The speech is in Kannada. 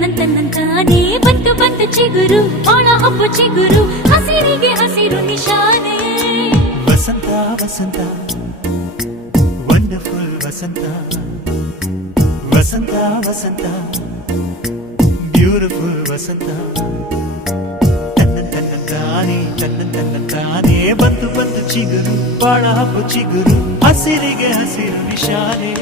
ತನ್ನಂತಾನೇ ಬಂತು ಬಂತು ಚಿಗುರು ಒಳ ಹಬ್ಬ ಚಿಗುರು ಹಸಿರಿಗೆ ಹಸಿರು ನಿಶಾನೆ ವಸಂತ ವಸಂತ ವಂಡರ್ಫುಲ್ ವಸಂತ ವಸಂತ ವಸಂತ ಬ್ಯೂಟಿಫುಲ್ ವಸಂತ ತನ್ನಂತಾನೇ ಬಂತು ಬಂತು ಚಿಗುರು ಬಾಳ ಹಬ್ಬ ಚಿಗುರು ಹಸಿರಿಗೆ ಹಸಿರು ನಿಶಾನೆ